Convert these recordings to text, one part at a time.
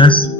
10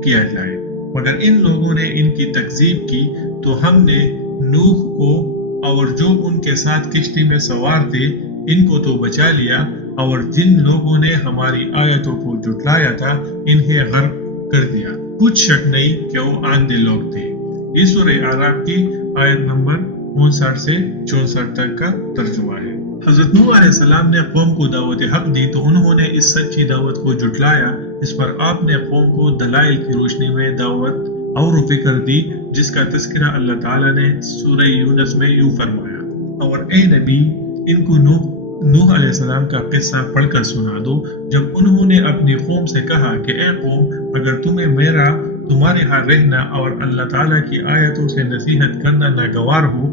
کیا جائے۔ مگر ان لوگوں نے ان کی تکذیب کی تو ہم نے نوح کو اور جو ان کے ساتھ کشتی میں سوار تھے ان کو تو بچا لیا، اور جن لوگوں نے ہماری آیتوں کو جھٹلایا تھا انہیں غرق کر دیا۔ کچھ شک نہیں کہ وہ آندھے لوگ تھے۔ یہ سورہ اعراف کی آیت نمبر 59 سے 64 تک کا ترجمہ ہے۔ حضرت نوح علیہ السلام نے قوم کو دعوت حق دی تو انہوں نے اس سچی دعوت کو جھٹلایا۔ اس پر آپ نے قوم کو دلائل کی روشنی میں دعوت اور فکر دی، جس کا تذکرہ اللہ تعالیٰ نے سورہ یونس میں یوں فرمایا، اور اے نبی ان کو نوح علیہ السلام کا قصہ پڑھ کر سنا دو جب انہوں نے اپنی قوم سے کہا کہ اے قوم، اگر تمہیں تمہارے ہاں رہنا اور اللہ تعالیٰ کی آیتوں سے نصیحت کرنا ناگوار ہو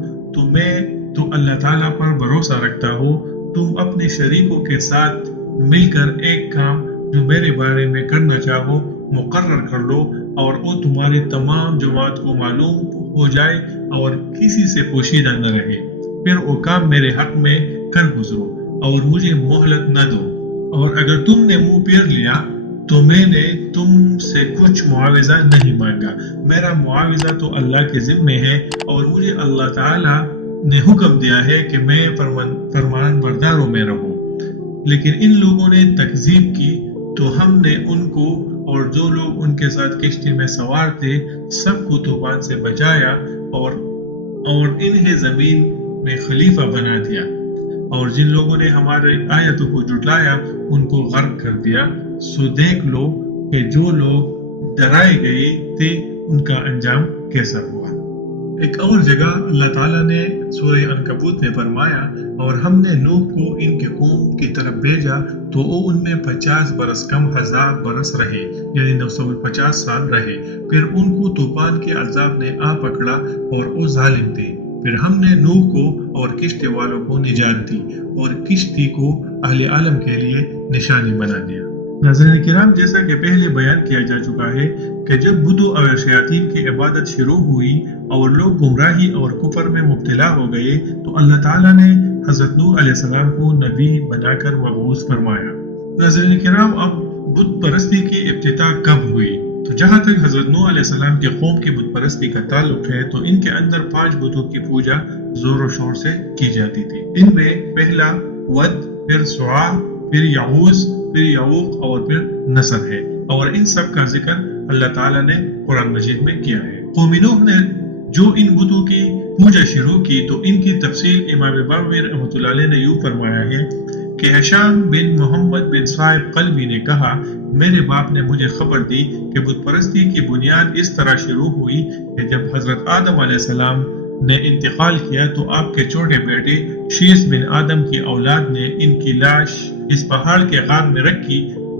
تو اللہ تعالیٰ پر بھروسہ رکھتا ہو، تم اپنے شریکوں کے ساتھ مل کر ایک کام جو میرے بارے میں کرنا چاہو مقرر کر لو، اور وہ تمہارے تمام جماعت کو معلوم ہو جائے اور کسی سے پوشیدہ نہ رہے، پھر وہ کام میرے حق میں کر گزرو اور مجھے مہلت نہ دو، اور اگر تم نے منہ پھیر لیا تو میں نے تم سے کچھ معاوضہ نہیں مانگا، میرا معاوضہ تو اللہ کے ذمے ہے، اور مجھے اللہ تعالیٰ نے حکم دیا ہے کہ میں فرمان برداروں میں رہوں۔ لیکن ان لوگوں نے تکذیب کی تو ہم نے ان کو اور جو لوگ ان کے ساتھ کشتی میں سوار تھے سب کو طوفان سے بچایا اور انہیں زمین میں خلیفہ بنا دیا، اور جن لوگوں نے ہمارے آیتوں کو جھٹلایا ان کو غرق کر دیا۔ سو دیکھ لو کہ جو لوگ ڈرائے گئے تھے ان کا انجام کیسا ہوا۔ ایک اور جگہ اللہ تعالیٰ نے سورہ عنکبوت میں فرمایا، اور ہم نے نوح کو ان کے قوم کی طرف بھیجا تو وہ ان میں 50 برس کم 1000 برس رہے، یعنی 950 سال رہے، پھر ان کو طوفان کے عذاب نے آ پکڑا اور وہ ظالم تھے۔ پھر ہم نے نوح کو اور کشتی والوں کو نجات دی اور کشتی کو اہل عالم کے لیے نشانی بنا دیا۔ ناظرین کرام، جیسا کہ پہلے بیان کیا جا چکا ہے کہ جب بتوں اور شیاطین کی عبادت شروع ہوئی اور لوگ گمراہی اور کفر میں مبتلا ہو گئے تو اللہ تعالیٰ نے حضرت نوح علیہ السلام کو نبی بنا کر مبعوث فرمایا۔ ناظرین کرام، اب بت پرستی کی ابتدا کب ہوئی؟ تو جہاں تک حضرت نوح علیہ السلام کے قوم کی بت پرستی کا تعلق ہے تو ان کے اندر 5 بتوں کی پوجا زور و شور سے کی جاتی تھی۔ ان میں پہلا ود، پھر سواع، پھر یعوز، پھر یعوق اور پھر نصر ہے، اور ان سب کا ذکر اللہ تعالیٰ نے قرآن مجید میں کیا ہے۔ قوم نوح نے جو ان بتوں کی پوجا شروع کی تو ان کی تفصیل امام بغوی رحمۃ اللہ علیہ نے یوں فرمایا ہے کہ ہشام بن محمد بن صاحب قلبی نے کہا، میرے باپ نے مجھے خبر دی کہ بت پرستی کی بنیاد اس طرح شروع ہوئی کہ جب حضرت آدم علیہ السلام نے انتقال کیا تو آپ کے چھوٹے بیٹے شیث بن آدم کی اولاد نے ان کی لاش اس پہاڑ کے غار میں رکھی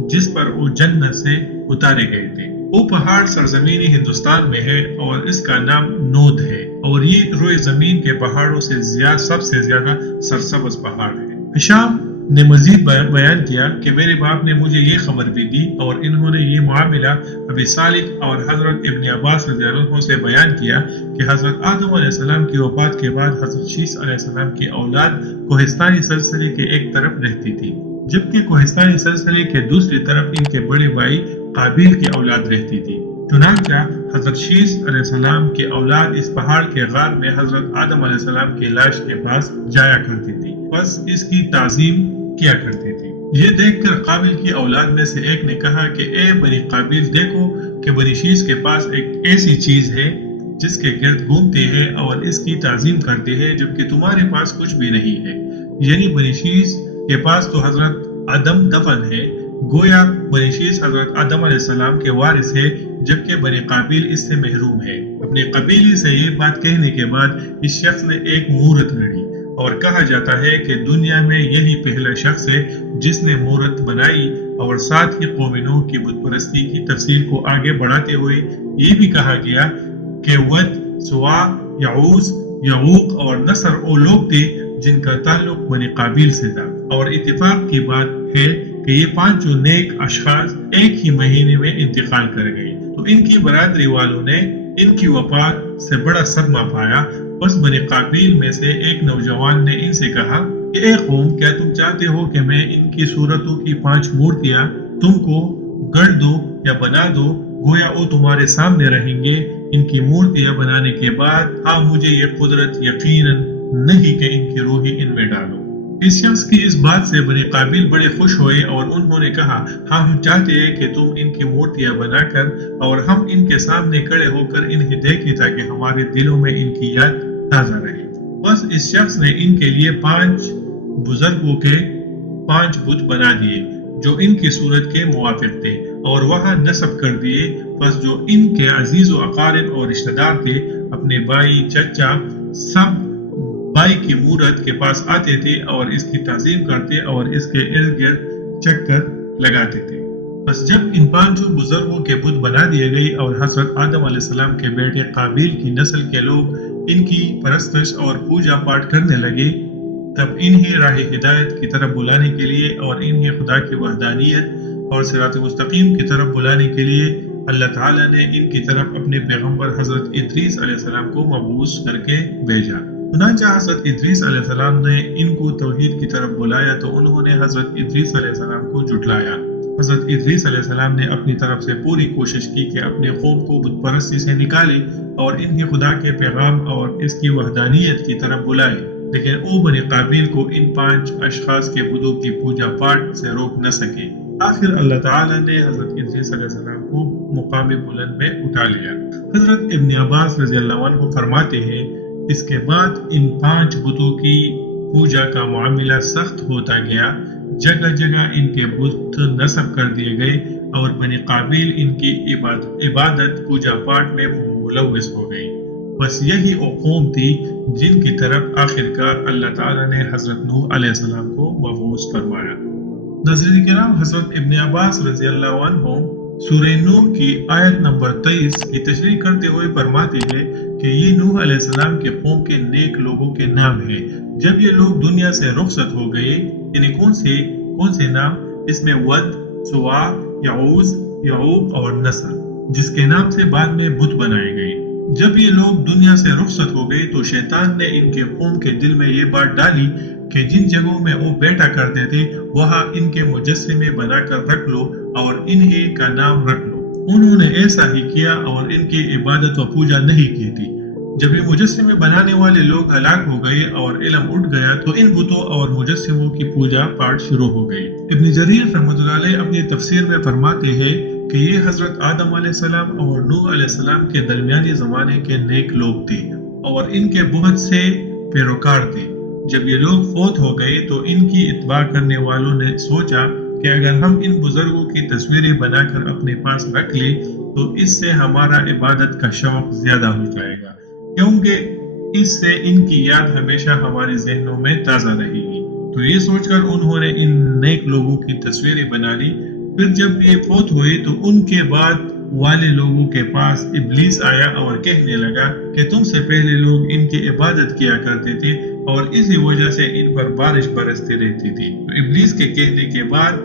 جس پر وہ جنت سے اتارے گئے تھے۔ وہ پہاڑ سرزمینی ہندوستان میں ہے اور اس کا نام نود ہے، اور یہ روئے زمین کے پہاڑوں سے سب سے زیادہ سرسبز پہاڑ ہے۔ ہشام نے مزید بیان کیا کہ میرے باپ نے مجھے یہ خبر بھی دی، اور انہوں نے یہ معاملہ ابی صالح اور حضرت ابن عباس رضی اللہ عنہ سے بیان کیا کہ حضرت آدم علیہ السلام کی وفات کے بعد حضرت شیث علیہ السلام کی اولاد کوہستانی سلسلے کے ایک طرف رہتی تھی، جبکہ کوہستانی سلسلے کے دوسری طرف ان کے بڑے بھائی قابیل کی اولاد رہتی تھی۔ چنانچہ حضرت شیث علیہ السلام کی اولاد اس پہاڑ کے غار میں حضرت آدم علیہ السلام کی لاش کے پاس جایا کرتی تھی، بس اس کی تعظیم کیا کرتی تھی۔ یہ دیکھ کر قابیل کی اولاد میں سے ایک نے کہا کہ اے بنی قابیل، دیکھو کہ بنی شیث کے پاس ایک ایسی چیز ہے جس کے گرد گھومتے ہیں اور اس کی تعظیم کرتے ہیں، جبکہ تمہارے پاس کچھ بھی نہیں ہے۔ یعنی بنی شیث کے پاس تو حضرت آدم دفن ہے، گویا بنی شیث حضرت آدم علیہ السلام کے وارث ہے، جبکہ بنی قابیل اس سے محروم ہے۔ اپنے قبیلے سے یہ بات کہنے کے بعد اس شخص نے ایک مورت گھڑی، اور کہا جاتا ہے کہ دنیا میں یہی پہلا شخص ہے جس نے مورت بنائی، اور ساتھ ہی قوم نوح کی بت پرستی کی تفصیل کو آگے بڑھاتے ہوئے یہ بھی کہا گیا کہ ود، سواع، یعوز، یعوق اور نصر وہ لوگ تھے جن کا تعلق بنی قابیل سے تھا، اور اتفاق کی بات ہے کہ یہ 5 نیک اشخاص ایک ہی مہینے میں انتقال کر گئے، تو ان کی برادری والوں نے ان کی وفات سے بڑا صدمہ پایا۔ بس بنی قابیل میں سے ایک نوجوان نے ان سے کہا کہ اے قوم، کیا تم چاہتے ہو کہ میں ان کی صورتوں کی 5 مورتیاں تم کو گڑھ دوں یا بنا دو، گویا وہ تمہارے سامنے رہیں گے ان کی مورتیاں بنانے کے بعد، ہاں مجھے یہ قدرت یقیناً نہیں کہ ان کی روحی ان میں ڈالو۔ اس شخص کی اس بات سے بنی قابیل بڑے خوش ہوئے اور انہوں نے کہا، ہاں ہم چاہتے ہیں کہ تم ان کی مورتیاں بنا کر اور ہم ان کے سامنے کھڑے ہو کر انہیں دیکھیں تاکہ ہمارے دلوں میں ان کی یاد تازہ رہے۔ بس اس شخص نے ان کے لیے 5 بزرگوں کے 5 بت بنا دیے جو ان کی صورت کے موافق تھے اور وہاں نصب کر دیے۔ بس جو ان کے عزیز و اقارب اور رشتہ دار تھے، اپنے بھائی، چچا، سب بھائی کی مورت کے پاس آتے تھے اور اس کی تعظیم کرتے اور اس کے ارد گرد چکر لگاتے تھے۔ بس جب ان 5 بزرگوں کے بت بنا دیے گئے اور حضرت آدم علیہ السلام کے بیٹے قابیل کی نسل کے لوگ ان کی پرستش اور پوجا پاٹ کرنے لگے، تب انہیں راہ ہدایت کی طرف بلانے کے لیے اور انہیں خدا کی وحدانیت اور صراط مستقیم کی طرف بلانے کے لیے اللہ تعالیٰ نے ان کی طرف اپنے پیغمبر حضرت ادریس علیہ السلام کو مبعوث کر کے بھیجا۔ چنانچہ حضرت ادریس علیہ السلام نے ان کو توحید کی طرف بلایا تو انہوں نے حضرت ادریس علیہ السلام کو جھٹلایا۔ حضرت ادریس علیہ السلام نے اپنی طرف سے پوری کوشش کی کہ اپنے قوم کو بت پرستی سے نکالے اور انہیں خدا کے پیغام اور اس کی وحدانیت کی طرف بلائے، لیکن وہ بنی قابیل کو ان 5 اشخاص کے بتوں کی پوجا پاٹ سے روک نہ سکے۔ آخر اللہ تعالیٰ نے حضرت ادریس علیہ السلام کو مقام بلند میں اٹھا لیا۔ حضرت ابن عباس رضی اللہ عنہ فرماتے ہیں، اس کے بعد ان 5 بتوں کی پوجا کا معاملہ سخت ہوتا گیا، جگہ جگہ ان کے بت نصب کر دیے گئے اور بنی قابیل ان کی عبادت پوجا پاٹ میں ملوث ہو گئی۔ بس یہی وہ قوم تھی جن کی طرف آخرکار اللہ تعالیٰ نے حضرت نوح علیہ السلام کو مبعوث فرمایا۔ ناظرین کرام، حضرت ابن عباس رضی اللہ عنہ سورہ نوح کی آیت نمبر 23 کی تشریح کرتے ہوئے فرماتے ہیں کہ یہ نوح علیہ السلام کے قوم کے نیک لوگوں کے نام ہیں۔ جب یہ لوگ دنیا سے رخصت ہو گئے، یعنی کون سے نام؟ اس میں ود، سوا، یعوز، یعوق اور نصر، جس کے نام سے بعد میں بت بنائے گئے۔ جب یہ لوگ دنیا سے رخصت ہو گئے تو شیطان نے ان کے قوم کے دل میں یہ بات ڈالی کہ جن جگہوں میں وہ بیٹھا کرتے تھے وہاں ان کے مجسمے بنا کر رکھ لو اور انہیں کا نام رکھ لو۔ انہوں نے ایسا ہی کیا اور ان کی عبادت و پوجا نہیں کی تھی۔ جب یہ مجسمے بنانے والے لوگ ہلاک ہو گئے اور علم اٹھ گیا تو ان بتوں اور مجسموں کی پوجا پاٹ شروع ہو گئی۔ ابن جریر رحمۃ اللہ علیہ اپنی تفسیر میں فرماتے ہیں کہ یہ حضرت آدم علیہ السلام اور نوح علیہ السلام کے درمیانی زمانے کے نیک لوگ تھے اور ان کے بہت سے پیروکار تھے۔ جب یہ لوگ فوت ہو گئے تو ان کی اتباع کرنے والوں نے سوچا کہ اگر ہم ان بزرگوں کی تصویریں بنا کر اپنے پاس رکھ لیں تو اس سے ہمارا عبادت کا شوق زیادہ ہو جائے گا، کیونکہ اس سے ان کی یاد ہمیشہ ہمارے ذہنوں میں تازہ رہے گی۔ تو یہ سوچ کر انہوں نے ان نیک لوگوں کی تصویریں بنا لی۔ پھر جب یہ فوت ہوئے تو ان کے بعد والے لوگوں کے پاس ابلیس آیا اور کہنے لگا کہ تم سے پہلے لوگ ان کی عبادت کیا کرتے تھے اور اسی وجہ سے ان پر بارش برستی رہتی تھی۔ تو ابلیس کے کہنے کے بعد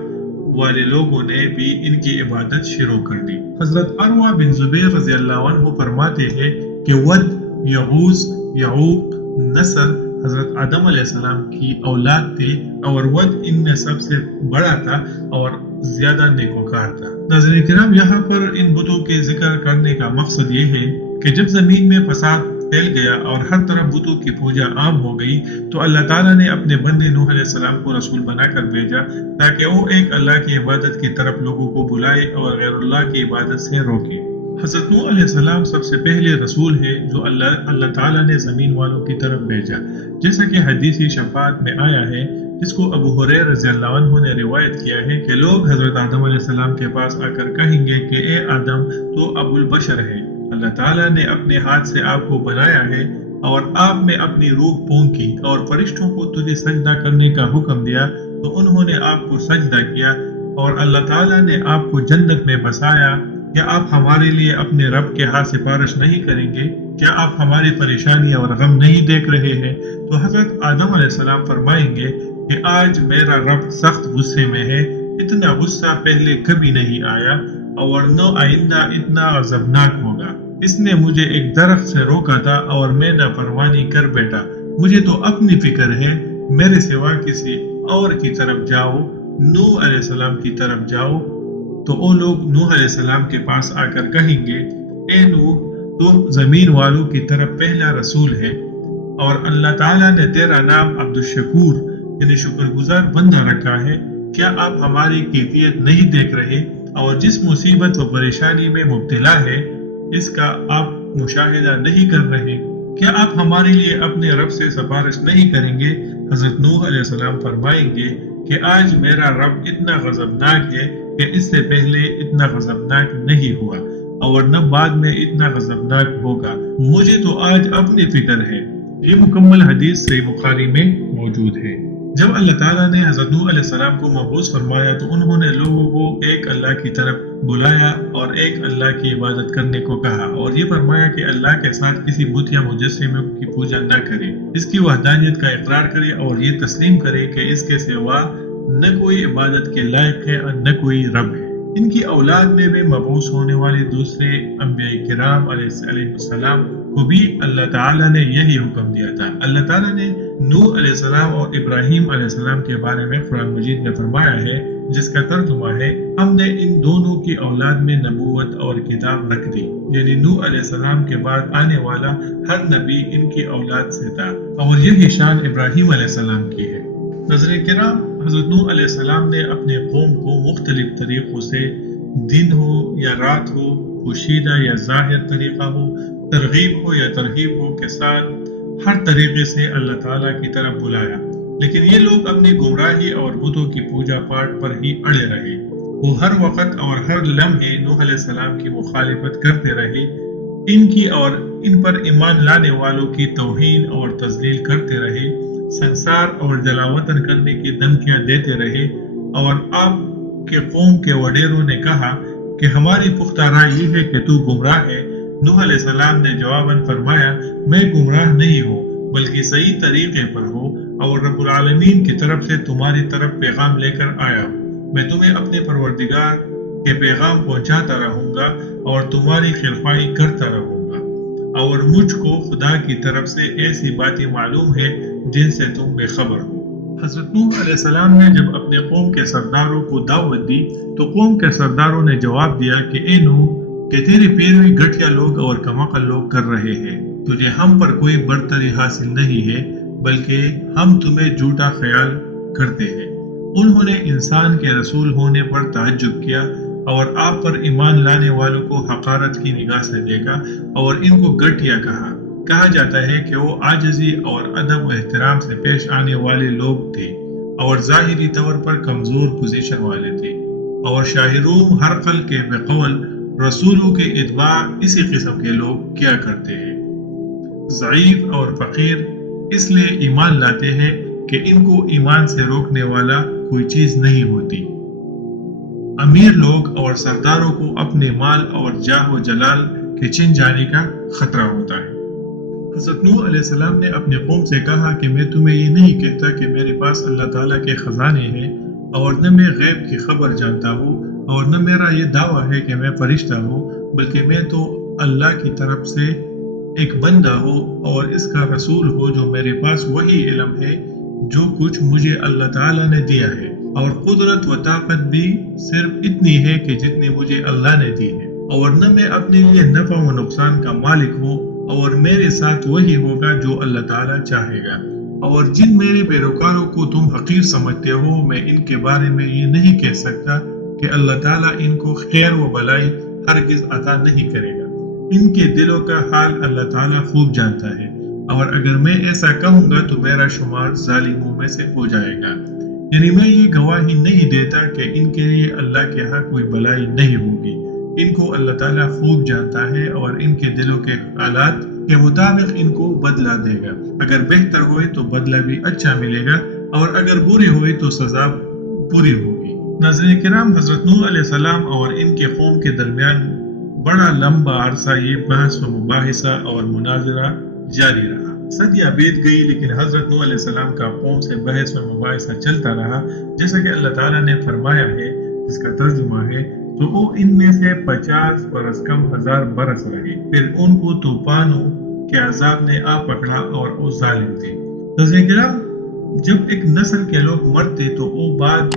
والے لوگوں نے بھی ان کی عبادت شروع کر دی۔ حضرت عروہ بن زبیر رضی اللہ عنہ فرماتے ہیں کہ ود، یغوث، یعوق، نصر حضرت آدم علیہ السلام کی اولاد تھے اور ود ان میں سب سے بڑا تھا اور زیادہ نیکوکار تھا۔ ناظرین کرام، یہاں پر ان بتوں کے ذکر کرنے کا مقصد یہ ہے کہ جب زمین میں فساد پھیل گیا اور ہر طرف بتوں کی پوجا عام ہو گئی تو اللہ تعالیٰ نے اپنے بندے نوح علیہ السلام کو رسول بنا کر بھیجا تاکہ وہ ایک اللہ کی عبادت کی طرف لوگوں کو بلائے اور غیر اللہ کی عبادت سے روکے۔ حضرت نوح علیہ السلام سب سے پہلے رسول ہے جو اللہ تعالیٰ نے زمین والوں کی طرف بھیجا، جیسا کہ حدیثی شفاعت میں آیا ہے، جس کو ابو ہریرہ رضی اللہ عنہ نے روایت کیا ہے کہ لوگ حضرت آدم علیہ السلام کے پاس آ کر کہیں گے کہ اے آدم، تو ابو البشر ہے، اللہ تعالیٰ نے اپنے ہاتھ سے آپ کو بنایا ہے اور آپ میں اپنی روح پھونکی اور فرشتوں کو تجھے سجدہ کرنے کا حکم دیا تو انہوں نے آپ کو سجدہ کیا اور اللہ تعالیٰ نے آپ کو جنت میں بسایا۔ کیا آپ ہمارے لیے اپنے رب کے ہاتھ سفارش نہیں کریں گے؟ کیا آپ ہماری پریشانی اور غم نہیں دیکھ رہے ہیں؟ تو حضرت آدم علیہ السلام فرمائیں گے کہ آج میرا رب سخت غصے میں ہے، اتنا غصہ پہلے کبھی نہیں آیا اور نہ آئندہ اتنا غضبناک ہوگا۔ اس نے مجھے ایک درخت سے روکا تھا اور میں نافرمانی کر بیٹھا، مجھے تو اپنی فکر ہے، میرے سوا کسی اور کی طرف جاؤ، نوح علیہ السلام کی طرف جاؤ، تو وہ لوگ نوح علیہ السلام کے پاس آ کر کہیں گے اے نوح تو زمین والوں کی طرف پہلا رسول ہے اور اللہ تعالیٰ نے تیرا نام عبد الشکور یعنی شکر گزار بندہ رکھا ہے، کیا آپ ہماری کیفیت نہیں دیکھ رہے اور جس مصیبت و پریشانی میں مبتلا ہے اس کا آپ مشاہدہ نہیں کر رہے؟ کیا آپ ہمارے لیے اپنے رب سے سفارش نہیں کریں گے؟ حضرت نوح علیہ السلام فرمائیں گے کہ آج میرا رب اتنا غضبناک ہے کہ اس سے پہلے اتنا غضبناک نہیں ہوا اور نہ بعد میں اتنا غضبناک ہوگا، مجھے تو آج اپنی فکر ہے۔ یہ مکمل حدیث صحیح بخاری میں موجود ہے۔ جب اللہ تعالیٰ نے حضرت نوح علیہ السلام کو مبعوث فرمایا تو انہوں نے لوگوں کو ایک اللہ کی طرف بلایا اور ایک اللہ کی عبادت کرنے کو کہا اور یہ فرمایا کہ اللہ کے ساتھ کسی بت یا مجسمے کی پوجا نہ کرے، اس کی وحدانیت کا اقرار کرے اور یہ تسلیم کرے کہ اس کے سوا نہ کوئی عبادت کے لائق ہے اور نہ کوئی رب ہے۔ ان کی اولاد میں بھی مبعوث ہونے والے دوسرے انبیاء کرام علیہ السلام کو بھی اللہ تعالیٰ نے یہی حکم دیا تھا۔ اللہ تعالیٰ نے نوح علیہ السلام اور ابراہیم علیہ السلام کے بارے میں قرآن مجید میں فرمایا ہے، جس کا ترجمہ ہے ہم نے ان دونوں کی اولاد میں نبوت اور کتاب رکھ دی، یعنی نوح علیہ السلام کے بعد آنے والا ہر نبی ان کی اولاد سے تھا اور یہی شان ابراہیم علیہ السلام کی ہے۔ ناظرین کرام، حضرت نوح علیہ السلام نے اپنے قوم کو مختلف طریقوں سے، دن ہو یا رات ہو، پوشیدہ یا ظاہر طریقہ ہو، ترغیب ہو یا ترغیب ہو کے ساتھ ہر طریقے سے اللہ تعالیٰ کی طرف بلایا، لیکن یہ لوگ اپنی گمراہی اور بتوں کی پوجا پاٹ پر ہی اڑے رہے۔ وہ ہر وقت اور ہر لمحے نوح علیہ السلام کی مخالفت کرتے رہے، ان کی اور ان پر ایمان لانے والوں کی توہین اور تذلیل کرتے رہے، سنسار اور جلاوطن کرنے کی دھمکیاں دیتے رہے، اور آپ کے قوم کے وڈیروں نے کہا کہ ہماری پختہ رائے یہ ہے کہ تو گمراہ ہے۔ نوح علیہ السلام نے جواباً فرمایا میں گمراہ نہیں ہوں بلکہ صحیح طریقے پر ہوں اور رب العالمین کی طرف سے تمہاری طرف پیغام لے کر آیا ہوں، میں تمہیں اپنے پروردگار کے پیغام پہنچاتا رہوں گا اور تمہاری خیرخواہی کرتا رہوں گا، اور مجھ کو خدا کی طرف سے ایسی باتیں معلوم ہے جن سے تم بے خبر ہو۔ حضرت نوح علیہ السلام نے جب اپنے قوم کے سرداروں کو دعوت دی تو قوم کے سرداروں نے جواب دیا کہ اے نوح، کہ تیری پیروی گھٹیا لوگ اور کمعقل لوگ کر رہے ہیں، تجھے ہم پر کوئی برتری حاصل نہیں ہے بلکہ ہم تمہیں جھوٹا خیال کرتے ہیں۔ انہوں نے انسان کے رسول ہونے پر تعجب کیا اور آپ پر ایمان لانے والوں کو حقارت کی نگاہ سے دیکھا اور ان کو گھٹیا کہا جاتا ہے کہ وہ عاجزی اور ادب و احترام سے پیش آنے والے لوگ تھے اور ظاہری طور پر کمزور پوزیشن والے تھے، اور شاہ روم ہرقل کے بقول رسولوں کے اتباع اسی قسم کے لوگ کیا کرتے ہیں، ضعیف اور فقیر اس لیے ایمان لاتے ہیں کہ ان کو ایمان سے روکنے والا کوئی چیز نہیں ہوتی۔ امیر لوگ اور سرداروں کو اپنے مال اور جاہ و جلال کے چھن جانے کا خطرہ ہوتا ہے۔ حضرت نوح علیہ السلام نے اپنے قوم سے کہا کہ میں تمہیں یہ نہیں کہتا کہ میرے پاس اللہ تعالیٰ کے خزانے ہیں اور نہ میں غیب کی خبر جانتا ہوں اور نہ میرا یہ دعویٰ ہے کہ میں فرشتہ ہوں، بلکہ میں تو اللہ کی طرف سے ایک بندہ ہوں اور اس کا رسول ہوں، جو میرے پاس وہی علم ہے جو کچھ مجھے اللہ تعالیٰ نے دیا ہے، اور قدرت و طاقت بھی صرف اتنی ہے کہ جتنی مجھے اللہ نے دی ہے، اور نہ میں اپنے لیے نفع و نقصان کا مالک ہوں، اور میرے ساتھ وہی ہوگا جو اللہ تعالیٰ چاہے گا۔ اور جن میرے پیروکاروں کو تم حقیر سمجھتے ہو، میں ان کے بارے میں یہ نہیں کہہ سکتا کہ اللہ تعالیٰ ان کو خیر و بھلائی ہرگز عطا نہیں کرے گا، ان کے دلوں کا حال اللہ تعالیٰ خوب جانتا ہے، اور اگر میں ایسا کہوں گا تو میرا شمار ظالموں میں سے ہو جائے گا، یعنی میں یہ گواہی نہیں دیتا کہ ان کے لیے اللہ کے ہاں کوئی بھلائی نہیں ہوگی، ان کو اللہ تعالیٰ خوب جانتا ہے اور ان کے دلوں کے حالات کے مطابق ان کو بدلہ دے گا، اگر بہتر ہوئے تو بدلہ بھی اچھا ملے گا اور اگر برے ہوئے تو سزا بری ہوگی۔ ناظرین کرام، حضرت نوح علیہ السلام اور ان کے قوم کے درمیان بڑا لمبا عرصہ یہ بحث و مباحثہ اور مناظرہ جاری رہا۔ صدیاں بیت گئی لیکن حضرت نوح علیہ السلام کا قوم سے بحث و مباحثہ چلتا رہا، جیسا کہ اللہ تعالیٰ نے فرمایا ہے، جس کا ترجمہ ہے تو وہ ان میں سے 50 برس کم 1000 برس رہے، پھر ان کو طوفانوں کے عذاب نے آ پکڑا اور وہ ظالم تھے۔ ناظرین کرام، جب ایک نسل کے لوگ مرتے تو وہ بعد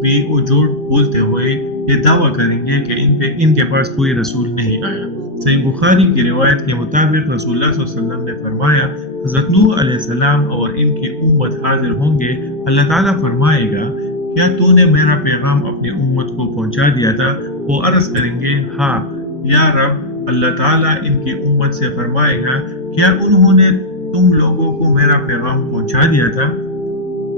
بھی وہ جھوٹ بولتے ہوئے یہ دعویٰ کریں گے کہ ان کے پاس کوئی رسول نہیں آیا۔ صحیح بخاری کی روایت کے مطابق رسول اللہ صلی اللہ علیہ وسلم نے فرمایا، حضرت نوح علیہ السلام اور ان کی امت حاضر ہوں گے، اللہ تعالیٰ فرمائے گا کیا تو نے میرا پیغام اپنی امت کو پہنچا دیا تھا؟ وہ عرض کریں گے ہاں یا رب۔ اللہ تعالیٰ ان کی امت سے فرمائے گا کیا انہوں نے تم لوگوں کو میرا پیغام پہنچا دیا تھا؟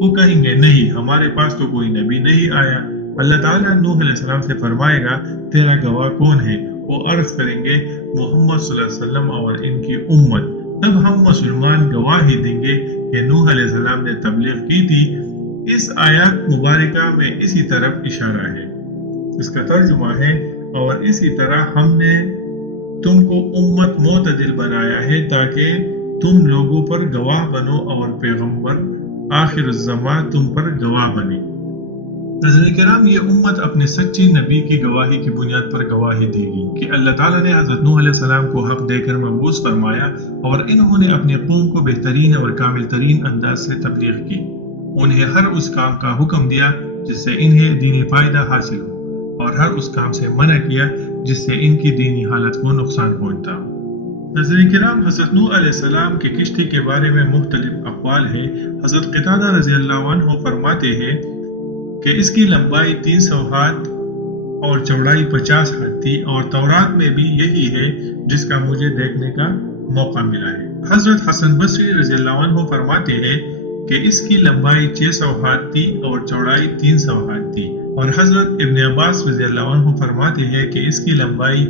وہ کہیں گے نہیں، ہمارے پاس تو کوئی نبی نہیں آیا۔ اللہ تعالیٰ نوح علیہ السلام سے فرمائے گا تیرا گواہ کون ہے؟ وہ عرض کریں گے محمد صلی اللہ علیہ وسلم اور ان کی امت۔ تب ہم مسلمان گواہی دیں گے کہ نوح علیہ السلام نے تبلیغ کی تھی۔ اس آیات مبارکہ میں اسی طرف اشارہ ہے۔ اس کا ترجمہ ہے اور اسی طرح ہم نے تم کو امت معتدل بنایا ہے تاکہ تم لوگوں پر گواہ بنو اور پیغمبر آخر الزمان تم پر گواہ بنے۔ ناظرین کرام، یہ امت اپنے سچے نبی کی گواہی کی بنیاد پر گواہی دے گی کہ اللہ تعالیٰ نے حضرت نوح علیہ السلام کو حق دے کر مبعوث فرمایا اور انہوں نے اپنے قوم کو بہترین اور کامل ترین انداز سے تبلیغ کی۔ انہیں ہر اس کام کا حکم دیا جس سے انہیں دینی فائدہ حاصل ہو اور ہر اس کام سے منع کیا جس سے ان کی دینی حالت کو نقصان پہنچتا ہو۔ ناظرین کرام، حضرت نوح علیہ السلام کی کشتی کے بارے میں مختلف اقوال ہیں۔ حضرت قتادہ رضی اللہ عنہ فرماتے ہیں کہ اس کی لمبائی 300 ہاتھ اور چوڑائی 50 ہاتھ تھی، اور تورات میں بھی یہی ہے جس کا مجھے دیکھنے کا موقع ملا ہے۔ حضرت حسن بصری رضی اللہ عنہ فرماتے ہیں کہ اس کی لمبائی 600 ہاتھ تھی اور چوڑائی 300 ہاتھ تھی، اور حضرت ابن عباس رضی اللہ عنہ فرماتے ہیں کہ اس کی لمبائی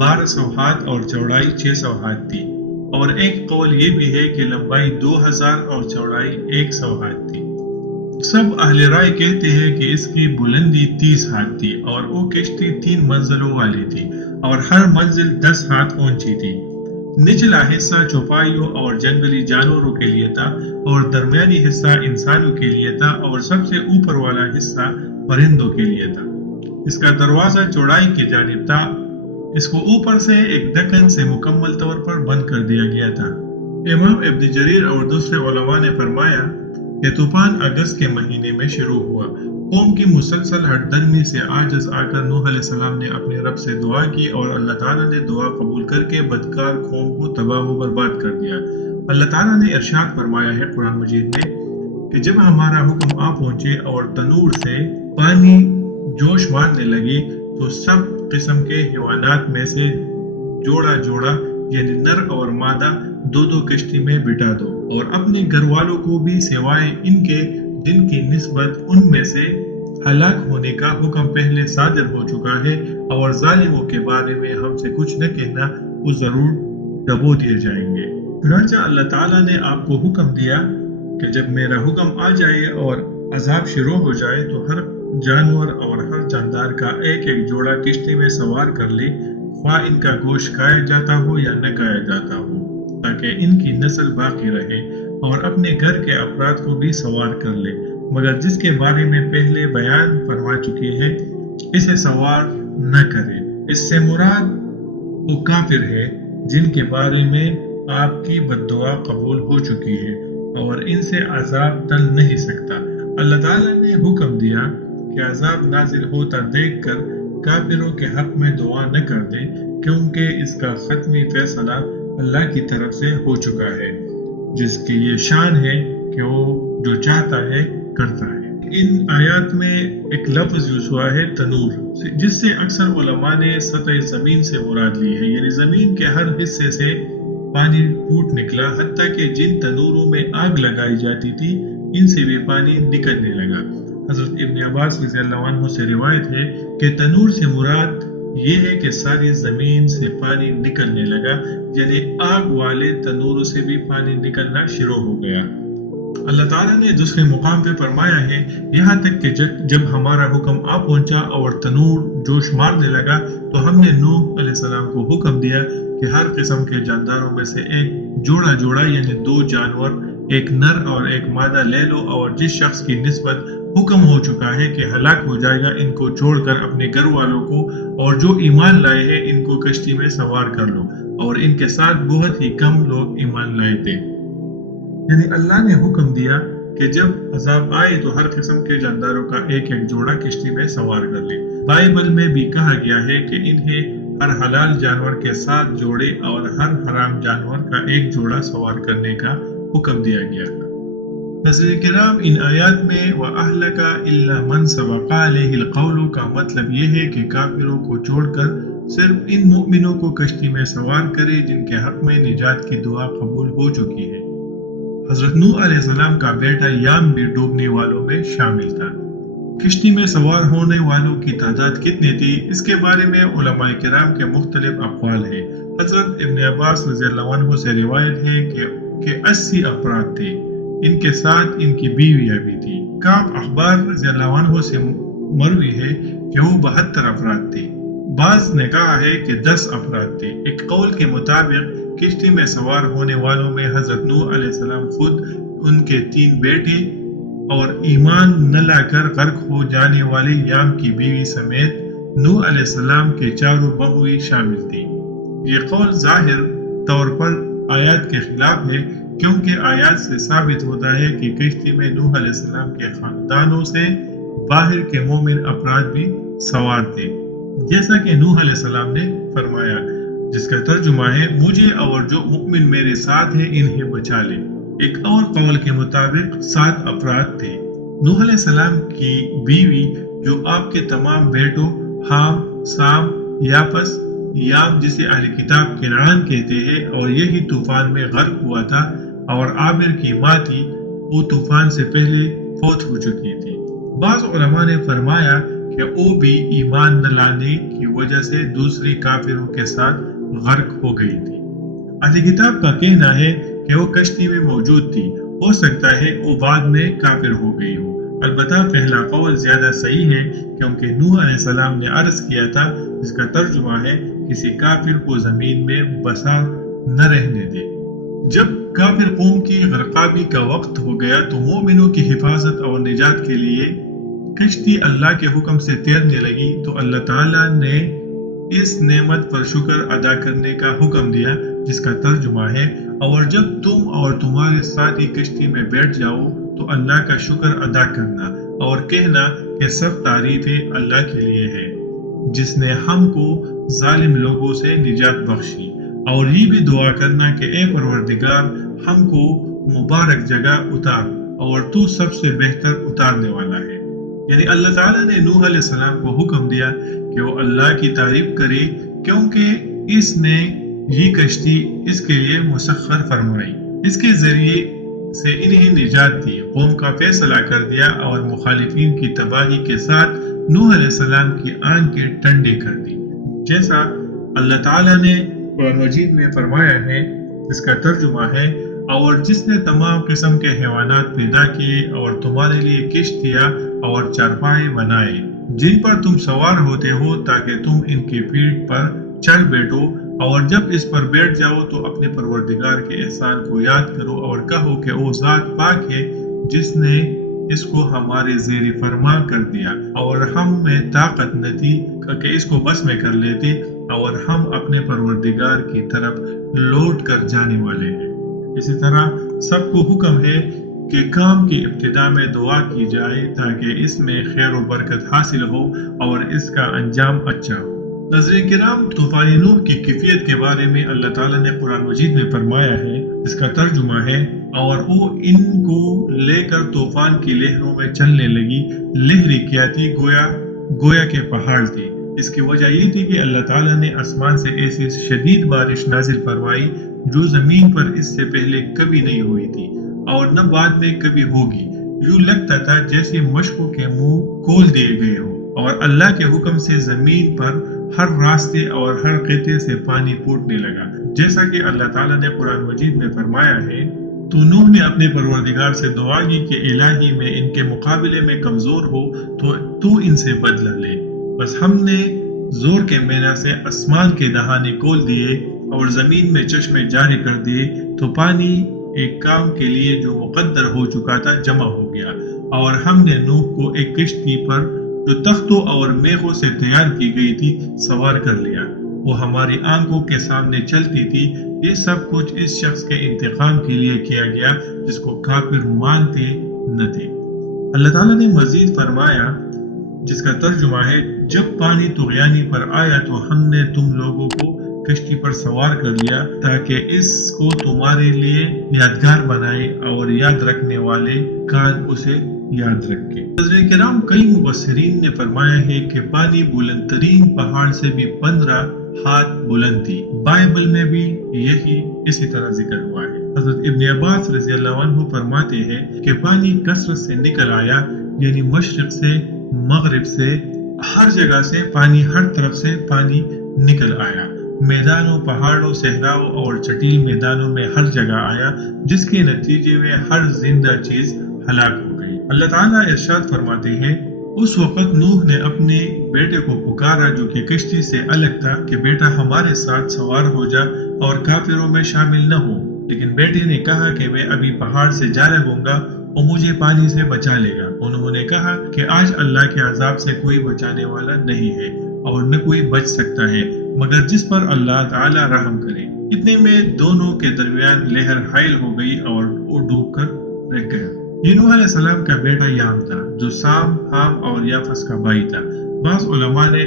1200 ہاتھ اور چوڑائی 600 ہاتھ تھی، اور ایک قول یہ بھی ہے کہ لمبائی 2000 اور چوڑائی 100 ہاتھ تھی۔ سب اہل رائے کہتے ہیں کہ اس کی بلندی 30 ہاتھ تھی، اور وہ کشتی 3 منزلوں والی تھی اور ہر منزل 10 ہاتھ اونچی تھی۔ نچلا حصہ چوپائیوں اور جنگلی جانوروں کے لیے تھا، اور درمیانی حصہ انسانوں کے لیے تھا، اور سب سے اوپر والا حصہ پرندوں کے لیے تھا۔ اس کا دروازہ چوڑائی کی جانب تھا۔ اس کو اوپر سے ایک ڈھکن سے مکمل طور پر بند کر دیا گیا تھا۔ امام ابن جریر اور دوسرے علماء نے فرمایا کہ طوفان اگست کے مہینے میں شروع ہوا۔ قوم کی مسلسل ہٹ درمی سے عاجز آ کر نوح علیہ السلام نے اپنے رب سے دعا کی، اور اللہ تعالیٰ نے دعا قبول کر کے بدکار قوم کو تباہ و برباد کر دیا۔ اللہ تعالیٰ نے ارشاد فرمایا ہے قرآن مجید میں کہ جب ہمارا حکم آ پہنچے اور تنور سے پانی جوش مارنے لگی تو سب قسم کے حیوانات میں سے جوڑا جوڑا یعنی نر اور مادہ 2 کشتی میں بٹھا دو، اور اپنے گھر والوں کو بھی سوائے ان کے جن کی نسبت ان میں سے ہلاک ہونے کا حکم پہلے صادر ہو چکا ہے، اور ظالموں کے بارے میں ہم سے کچھ نہ کہنا، وہ ضرور ڈبو دیے جائیں گے۔ چنانچہ اللہ تعالیٰ نے آپ کو حکم دیا کہ جب میرا حکم آ جائے اور عذاب شروع ہو جائے تو ہر جانور اور ہر جاندار کا ایک ایک جوڑا کشتی میں سوار کر لے، خواہ ان کا گوشت کھایا جاتا ہو یا نہ کھایا جاتا ہو، تاکہ ان کی نسل باقی رہے، اور اپنے گھر کے افراد کو بھی سوار کر لے، مگر جس کے بارے میں پہلے بیان فرما چکے ہیں اسے سوار نہ کرے۔ اس سے مراد وہ کافر ہے جن کے بارے میں آپ کی بددعا قبول ہو چکی ہے اور ان سے عذاب ٹل نہیں سکتا۔ اللہ تعالیٰ نے حکم دیا کہ عذاب نازل ہوتا دیکھ کر کافروں کے حق میں دعا نہ کر دیں، کیونکہ اس کا ختمی فیصلہ اللہ کی طرف سے ہو چکا ہے، جس کی یہ شان ہے کہ وہ جو چاہتا ہے کرتا ہے۔ ان آیات میں ایک لفظ یوز ہوا ہے تنور، جس سے اکثر علماء نے سطح زمین سے مراد لی ہے، یعنی زمین کے ہر حصے سے پانی پھوٹ نکلا، حتیٰ کہ جن تنوروں میں آگ لگائی جاتی تھی ان سے بھی پانی نکلنے لگا۔ حضرت ابن عباس رضی اللہ عنہ سے روایت ہے کہ تنور سے مراد یہ ہے کہ ساری زمین سے پانی نکلنے لگا، یعنی آگ والے تنوروں سے بھی پانی نکلنا شروع ہو گیا۔ اللہ تعالیٰ نے دوسرے مقام پہ فرمایا ہے یہاں تک کہ جب ہمارا حکم آ پہنچا اور تنور جوش مارنے لگا تو ہم نے نوح علیہ السلام کو حکم دیا کہ ہر قسم کے جانداروں میں سے ایک جوڑا جوڑا یعنی 2 جانور، ایک نر اور ایک مادہ لے لو، اور جس شخص کی نسبت حکم ہو چکا ہے کہ ہلاک ہو جائے گا ان کو چھوڑ کر اپنے گھر والوں کو اور جو ایمان لائے ہیں ان کو کشتی میں سوار کر لو، اور ان کے ساتھ بہت ہی کم لوگ ایمان لائے تھے۔ یعنی اللہ نے حکم دیا کہ جب عذاب آئے تو ہر قسم کے جانداروں کا ایک ایک جوڑا کشتی میں سوار کر لے۔ بائبل میں بھی کہا گیا ہے کہ انہیں ہر حلال جانور کے 7 جوڑے اور ہر حرام جانور کا ایک جوڑا سوار کرنے کا حکم دیا گیا تھا۔ ناظرین کرام، ان آیات میں وَأَهْلَكَ إِلَّا مَنْ سَبَقَ عَلَيْهِ الْقَوْلُ کا مطلب یہ ہے کہ کافروں کو چھوڑ کر صرف ان مومنوں کو کشتی میں سوار کرے جن کے حق میں نجات کی دعا قبول ہو چکی ہے۔ حضرت نوح علیہ السلام کا بیٹا یام بھی ڈوبنے والوں میں شامل تھا۔ کشتی میں سوار ہونے والوں کی تعداد کتنی تھی، اس کے بارے میں علماء کرام کے مختلف اقوال ہیں۔ حضرت ابن عباس رضی اللہ عنہ سے روایت ہے کہ 80 افراد تھے، ان کے ساتھ ان کی بیویاں بھی تھیں۔ کعب اخبار رضی اللہ عنہ سے مروی ہے کہ وہ 72 افراد تھے۔ بعض نے کہا ہے کہ 10 افراد تھے۔ ایک قول کے مطابق کشتی میں سوار ہونے والوں میں حضرت نوح علیہ السلام خود، ان کے 3 بیٹے اور ایمان نہ لا کر غرق ہو جانے والے یام کی بیوی سمیت نوح علیہ السلام کے 4 بہویں شامل تھی۔ یہ قول ظاہر طور پر آیات کے خلاف ہے، کیونکہ آیات سے ثابت ہوتا ہے کہ کشتی میں نوح علیہ السلام کے خاندانوں سے باہر کے مومن افراد بھی سوار تھے، جیسا کہ نوح علیہ السلام نے فرمایا، جس کا ترجمہ ہے مجھے اور جو مؤمن میرے ساتھ ہیں انہیں بچا لے۔ ایک اور قول کے مطابق 7 افراد تھے۔ نوح علیہ السلام کی بیوی جو آپ کے تمام بیٹوں حام، سام، یافس، یام جسے اہل کتاب کنعان کہتے ہیں، اور یہی طوفان میں غرق ہوا تھا، اور عابر کی ماں تھی، وہ طوفان سے پہلے فوت ہو چکی تھی۔ بعض علماء نے فرمایا کہ وہ بھی ایمان نہ لانے کی وجہ سے دوسری کافروں کے ساتھ غرق ہو گئی تھی۔ اہل کتاب کا کہنا ہے کہ وہ کشتی میں موجود تھی، ہو سکتا ہے وہ بعد میں کافر ہو گئی ہو۔ البتہ پہلا قول زیادہ صحیح ہے، کیونکہ نوح علیہ السلام نے عرض کیا تھا، جس کا ترجمہ ہے کسی کافر کو زمین میں بسا نہ رہنے دے۔ جب کافر قوم کی غرقابی کا وقت ہو گیا تو مومنوں کی حفاظت اور نجات کے لیے کشتی اللہ کے حکم سے تیرنے لگی، تو اللہ تعالیٰ نے اس نعمت پر شکر ادا کرنے کا حکم دیا، جس کا ترجمہ ہے اور جب تم اور تمہارے ساتھی کشتی میں بیٹھ جاؤ تو اللہ کا شکر ادا کرنا اور کہنا کہ سب تعریفیں اللہ کے لیے ہے، جس نے ہم کو ظالم لوگوں سے نجات بخشی، اور یہ بھی دعا کرنا کہ اے پروردگار ہم کو مبارک جگہ اتار، اور تو سب سے بہتر اتارنے والا ہے۔ یعنی اللہ تعالیٰ نے نوح علیہ السلام کو حکم دیا کہ وہ اللہ کی تعریف کرے، کیونکہ اس نے یہ کشتی اس کے لیے مسخر فرمائی، اس کے ذریعے سے انہیں نجات دی، قوم کا فیصلہ کر دیا، اور مخالفین کی تباہی کے ساتھ نوح علیہ السلام کی آنکھیں ٹھنڈی کر دی، جیسا اللہ تعالیٰ نے قرآن مجید میں فرمایا ہے، جس کا ترجمہ ہے اور جس نے تمام قسم کے حیوانات پیدا کیے اور تمہارے لیے کشتیاں اور چارپائے بنائے جن پر تم سوار ہوتے ہو تاکہ تم ان کی پیٹھ پر چل بیٹھو، اور جب اس پر بیٹھ جاؤ تو اپنے پروردگار کے احسان کو یاد کرو اور کہو کہ وہ ذات پاک ہے جس نے اس کو ہمارے زیر فرما کر دیا، اور ہم میں طاقت نہ تھی کہ اس کو بس میں کر لیتے، اور ہم اپنے پروردگار کی طرف لوٹ کر جانے والے ہیں۔ اسی طرح سب کو حکم ہے کہ کام کی ابتدا میں دعا کی جائے تاکہ اس میں خیر و برکت حاصل ہو اور اس کا انجام اچھا ہو۔ ناظرین کرام، طوفان نوح کی کیفیت کے بارے میں اللہ تعالیٰ نے قرآن مجید میں فرمایا ہے، اس کا ترجمہ ہے اور وہ ان کو لے کر طوفان کی لہروں میں چلنے لگی، لہریں کیا تھی گویا کے پہاڑ تھی۔ اس کی وجہ یہ تھی کہ اللہ تعالیٰ نے آسمان سے ایسی شدید بارش نازل فرمائی جو زمین پر اس سے پہلے کبھی نہیں ہوئی تھی اور نہ بعد میں کبھی ہوگی۔ یوں لگتا تھا جیسے مشکوں کے منہ کھول دیے گئے ہو، اور اللہ کے حکم سے زمین پر ہر راستے اور ہر خطے سے پانی پھوٹنے لگا، جیسا کہ اللہ تعالیٰ نے قرآن مجید میں فرمایا ہے، تو نوح نے اپنے پروردگار سے دعا کی کہ الہی میں ان کے مقابلے میں کمزور ہو تو ان سے بدلہ لے۔ بس ہم نے زور کے مینا سے آسمان کے دہانے کھول دیے اور زمین میں چشمے جاری کر دیے، تو پانی ایک کام کے لیے جو مقدر ہو چکا تھا جمع ہو گیا، اور ہم نے نوح کو ایک کشتی پر جو تختوں اور میخوں سے تیار کی گئی تھی سوار کر لیا، وہ ہماری آنکھوں کے سامنے چلتی تھی۔ یہ سب کچھ اس شخص کے انتقام کے لیے کیا گیا جس کو کافر مانتے نہ تھے۔ اللہ تعالیٰ نے مزید فرمایا، جس کا ترجمہ ہے، جب پانی طغیانی پر آیا تو ہم نے تم لوگوں کو کشتی پر سوار کر لیا تاکہ اس کو تمہارے لیے یادگار بنائے اور یاد رکھنے والے کان اسے یاد رکھے۔ حضرت کرام کئی مفسرین نے فرمایا ہے کہ پانی بلند ترین پہاڑ سے بھی 15 ہاتھ بلند تھی۔ بائبل میں بھی یہی اسی طرح ذکر ہوا ہے۔ حضرت ابن عباس رضی اللہ عنہ فرماتے ہیں کہ پانی کثرت سے نکل آیا، یعنی مشرق سے، مغرب سے، ہر جگہ سے پانی، ہر طرف سے پانی نکل آیا۔ میدانوں، پہاڑوں، صحراؤں اور چٹیل میدانوں میں ہر جگہ آیا، جس کے نتیجے میں ہر زندہ چیز ہلاک ہو گئی۔ اللہ تعالیٰ ارشاد فرماتے ہیں، اس وقت نوح نے اپنے بیٹے کو پکارا جو کہ کشتی سے الگ تھا کہ بیٹا ہمارے ساتھ سوار ہو جا اور کافروں میں شامل نہ ہو، لیکن بیٹے نے کہا کہ میں ابھی پہاڑ سے جا لگوں گا اور مجھے پانی سے بچا لے گا۔ انہوں نے کہا کہ آج اللہ کے عذاب سے کوئی بچانے والا نہیں ہے اور نہ کوئی بچ سکتا ہے مگر جس پر اللہ تعالیٰ رحم کرے۔ اتنے میں دونوں کے درمیان لہر حائل ہو گئی اور وہ ڈوب کر رہ گیا۔ یہ نوح علیہ السلام کا بیٹا یام تھا جو سام، حام اور یافس کا بھائی تھا۔ بعض علماء نے